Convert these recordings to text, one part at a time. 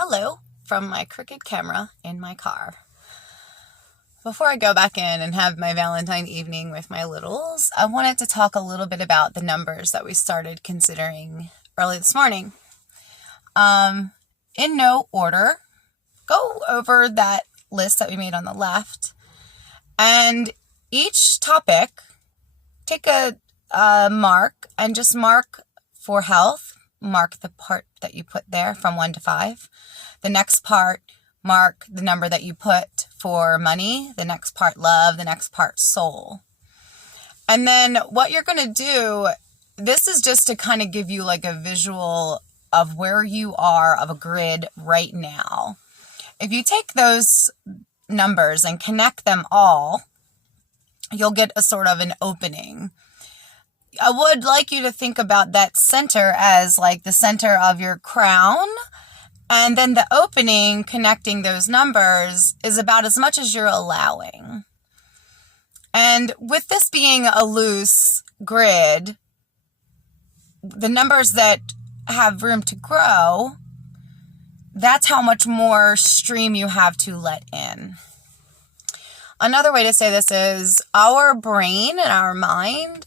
Hello from my crooked camera in my car. Before I go back in and have my Valentine evening with my littles, I wanted to talk a little bit about the numbers that we started considering early this morning. In no order, go over that list that we made on the left, and each topic, take a mark and just mark for health. Mark the part that you put there from 1 to 5. The next part, mark the number that you put for money. The next part, love. The next part, soul. And then what you're going to do, this is just to kind of give you like a visual of where you are of a grid right now. If you take those numbers and connect them all, you'll get a sort of an opening. I would like you to think about that center as like the center of your crown, and then the opening connecting those numbers is about as much as you're allowing. And with this being a loose grid, the numbers that have room to grow, that's how much more stream you have to let in. Another way to say this is our brain and our mind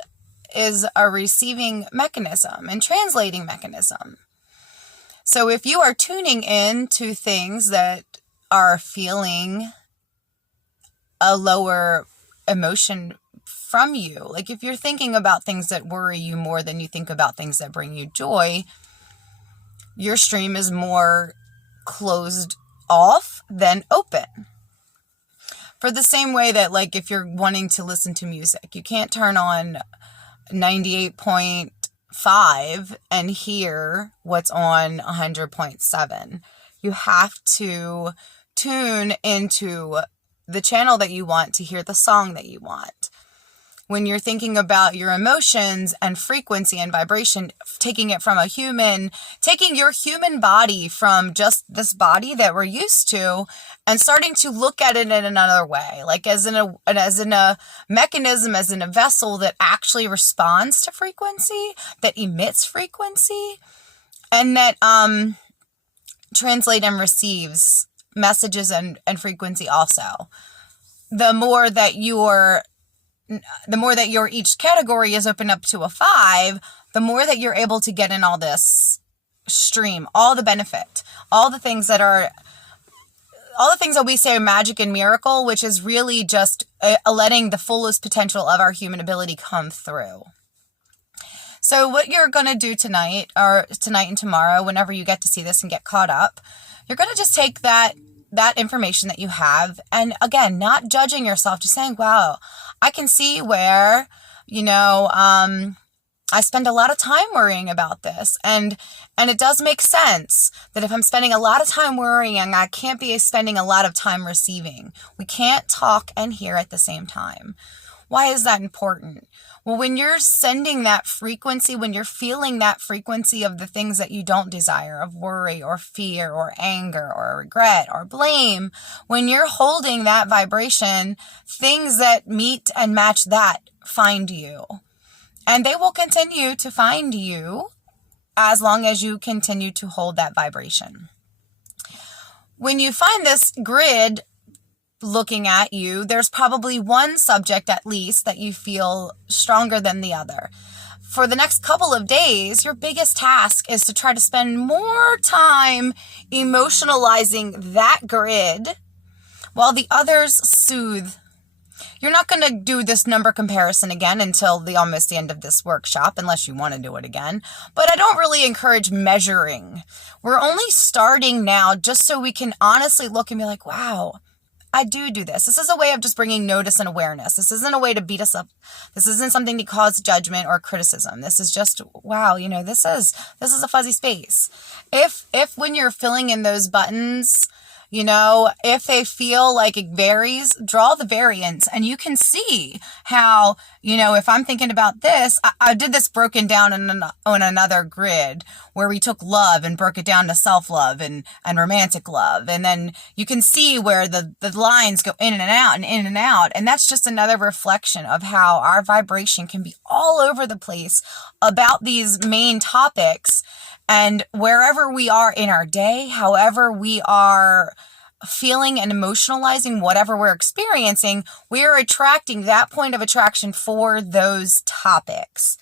is a receiving mechanism and translating mechanism. So if you are tuning in to things that are feeling a lower emotion from you, like if you're thinking about things that worry you more than you think about things that bring you joy, your stream is more closed off than open. For the same way that like if you're wanting to listen to music, you can't turn on 98.5 and hear what's on 100.7. You have to tune into the channel that you want to hear the song that you want. When you're thinking about your emotions and frequency and vibration, taking it from a human, taking your human body from just this body that we're used to and starting to look at it in another way, like as in a mechanism, as in a vessel that actually responds to frequency, that emits frequency, and that translates and receives messages and frequency also. The more that your each category is open up to a 5, the more that you're able to get in all this stream, all the benefit, all the things that we say are magic and miracle, which is really just letting the fullest potential of our human ability come through. So what you're going to do tonight and tomorrow, whenever you get to see this and get caught up, you're going to just take that information that you have, and again, not judging yourself, just saying, wow, I can see where, I spend a lot of time worrying about this. And it does make sense that if I'm spending a lot of time worrying, I can't be spending a lot of time receiving. We can't talk and hear at the same time. Why is that important? Well, when you're sending that frequency, when you're feeling that frequency of the things that you don't desire, of worry or fear or anger or regret or blame, when you're holding that vibration, things that meet and match that find you. And they will continue to find you as long as you continue to hold that vibration. When you find this grid looking at you, there's probably one subject at least that you feel stronger than the other. For the next couple of days, your biggest task is to try to spend more time emotionalizing that grid while the others soothe. You're not going to do this number comparison again until almost the end of this workshop, unless you want to do it again. But I don't really encourage measuring. We're only starting now just so we can honestly look and be like, wow, I do this. This is a way of just bringing notice and awareness. This isn't a way to beat us up. This isn't something to cause judgment or criticism. This is just, wow, this is a fuzzy space. If when you're filling in those buttons, if they feel like it varies, draw the variance, and you can see how, if I'm thinking about this, I did this broken down on another grid where we took love and broke it down to self-love and romantic love. And then you can see where the lines go in and out and in and out. And that's just another reflection of how our vibration can be all over the place about these main topics. And wherever we are in our day, however we are feeling and emotionalizing whatever we're experiencing, we are attracting that point of attraction for those topics.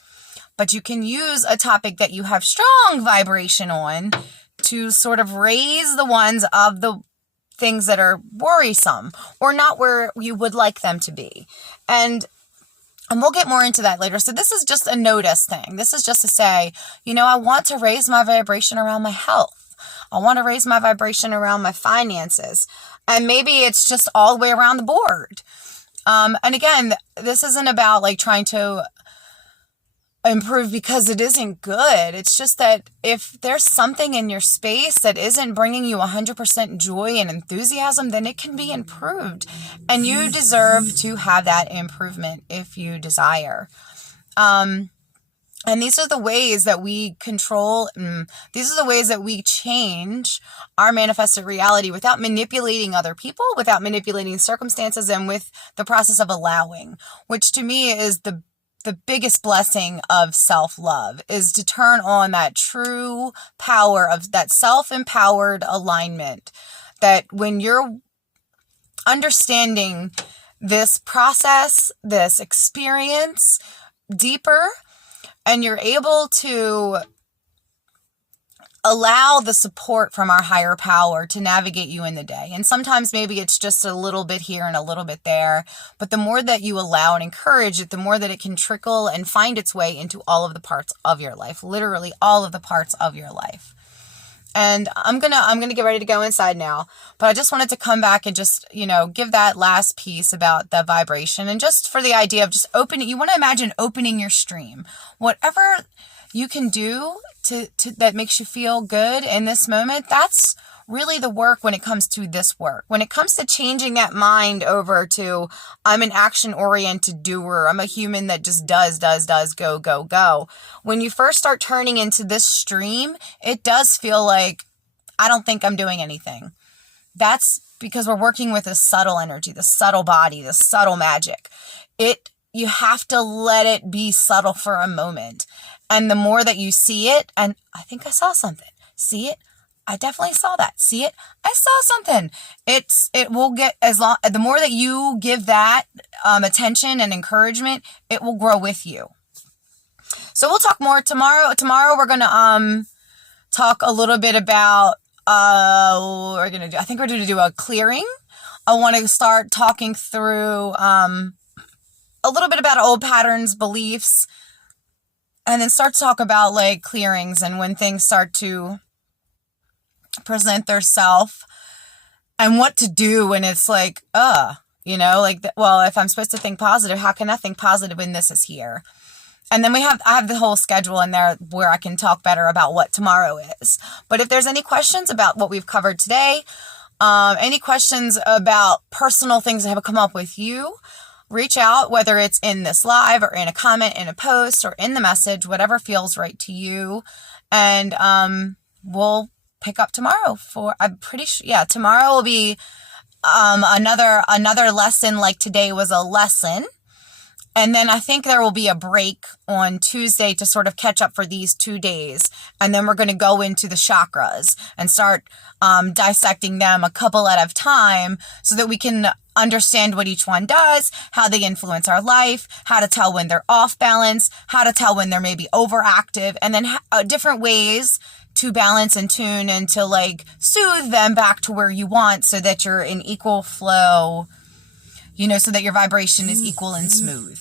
But you can use a topic that you have strong vibration on to sort of raise the ones of the things that are worrisome or not where you would like them to be. And we'll get more into that later. So this is just a notice thing. This is just to say, I want to raise my vibration around my health. I want to raise my vibration around my finances. And maybe it's just all the way around the board. And again, this isn't about like trying to improve because it isn't good. It's just that if there's something in your space that isn't bringing you 100% joy and enthusiasm, then it can be improved. And you deserve to have that improvement if you desire. And these are the ways that we control, these are the ways that we change our manifested reality without manipulating other people, without manipulating circumstances, and with the process of allowing, which to me is the biggest blessing of self-love, is to turn on that true power of that self-empowered alignment. That when you're understanding this process, this experience deeper, and you're able to allow the support from our higher power to navigate you in the day. And sometimes maybe it's just a little bit here and a little bit there. But the more that you allow and encourage it, the more that it can trickle and find its way into all of the parts of your life. Literally all of the parts of your life. And I'm gonna get ready to go inside now. But I just wanted to come back and just, give that last piece about the vibration. And just for the idea of just opening, you want to imagine opening your stream. Whatever you can do to that makes you feel good in this moment, that's really the work when it comes to this work. When it comes to changing that mind over to, I'm an action-oriented doer. I'm a human that just does, go, go, go. When you first start turning into this stream, it does feel like, I don't think I'm doing anything. That's because we're working with this subtle energy, this subtle body, this subtle magic. You have to let it be subtle for a moment. And the more that you see it, and I think I saw something. See it? I definitely saw that. See it? I saw something. It will get the more that you give that attention and encouragement, it will grow with you. So we'll talk more tomorrow. Tomorrow we're gonna talk a little bit about I think we're gonna do a clearing. I want to start talking through a little bit about old patterns, beliefs, and then start to talk about like clearings and when things start to present their self and what to do when it's like, if I'm supposed to think positive, how can I think positive when this is here? And then I have the whole schedule in there where I can talk better about what tomorrow is. But if there's any questions about what we've covered today, any questions about personal things that have come up with you, reach out, whether it's in this live or in a comment, in a post, or in the message, whatever feels right to you. And we'll pick up tomorrow I'm pretty sure, tomorrow will be another lesson like today was a lesson. And then I think there will be a break on Tuesday to sort of catch up for these 2 days. And then we're going to go into the chakras and start dissecting them a couple at a time so that we can understand what each one does, how they influence our life, how to tell when they're off balance, how to tell when they're maybe overactive, and then different ways to balance and tune and to like soothe them back to where you want so that you're in equal flow, so that your vibration is equal and smooth.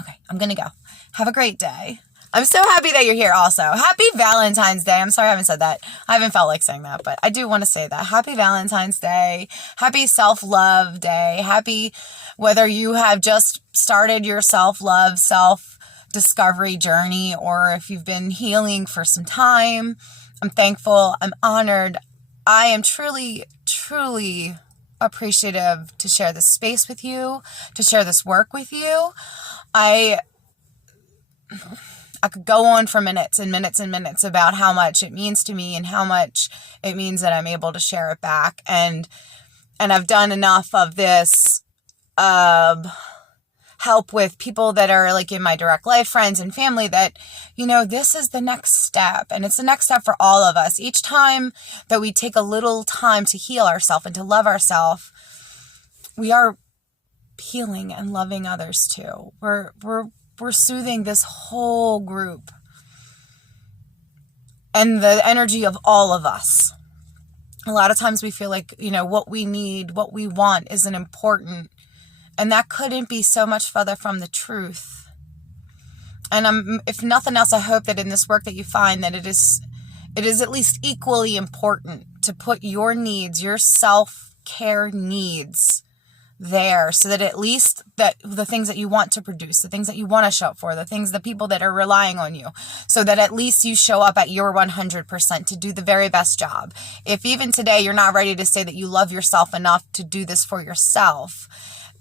Okay, I'm going to go. Have a great day. I'm so happy that you're here also. Happy Valentine's Day. I'm sorry I haven't said that. I haven't felt like saying that, but I do want to say that. Happy Valentine's Day. Happy Self-Love Day. Happy whether you have just started your self-love, self-discovery journey, or if you've been healing for some time. I'm thankful. I'm honored. I am truly, truly appreciative to share this space with you, to share this work with you. I could go on for minutes and minutes and minutes about how much it means to me and how much it means that I'm able to share it back. And I've done enough of this, help with people that are like in my direct life, friends and family, that, this is the next step. And it's the next step for all of us. Each time that we take a little time to heal ourselves and to love ourselves, we are healing and loving others too. We're soothing this whole group and the energy of all of us. A lot of times we feel like, what we need, what we want isn't important. And that couldn't be so much further from the truth. And if nothing else, I hope that in this work that you find that it is at least equally important to put your needs, your self-care needs there, so that at least that the things that you want to produce, the things that you want to show up for, the people that are relying on you, so that at least you show up at your 100% to do the very best job. If even today you're not ready to say that you love yourself enough to do this for yourself,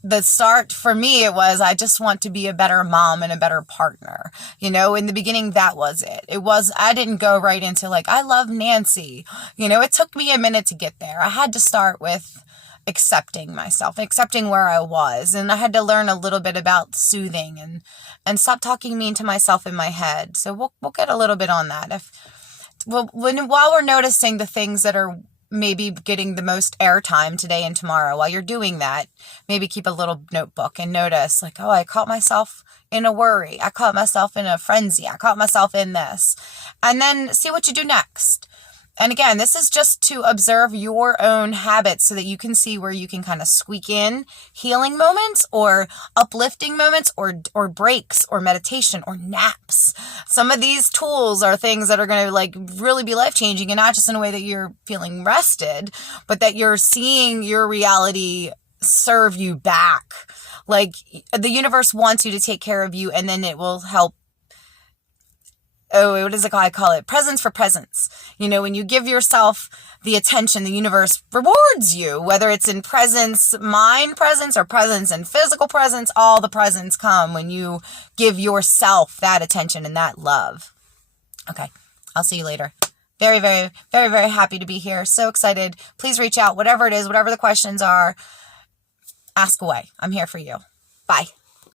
the start for me, it was, I just want to be a better mom and a better partner. In the beginning, that was it. I didn't go right into like, I love Nancy. It took me a minute to get there. I had to start with accepting myself, accepting where I was. And I had to learn a little bit about soothing and stop talking mean to myself in my head. So we'll get a little bit on that. While we're noticing the things that are maybe getting the most airtime today and tomorrow, while you're doing that, maybe keep a little notebook and notice like, oh, I caught myself in a worry. I caught myself in a frenzy. I caught myself in this. And then see what you do next. And again, this is just to observe your own habits so that you can see where you can kind of squeak in healing moments or uplifting moments or breaks or meditation or naps. Some of these tools are things that are going to like really be life-changing, and not just in a way that you're feeling rested, but that you're seeing your reality serve you back. Like the universe wants you to take care of you, and then it will help. Oh, what is it called? I call it presence for presence. When you give yourself the attention, the universe rewards you, whether it's in presence, mind presence, or presence and physical presence. All the presents come when you give yourself that attention and that love. Okay, I'll see you later. Very, very, very, very happy to be here. So excited. Please reach out, whatever it is, whatever the questions are, ask away. I'm here for you. Bye.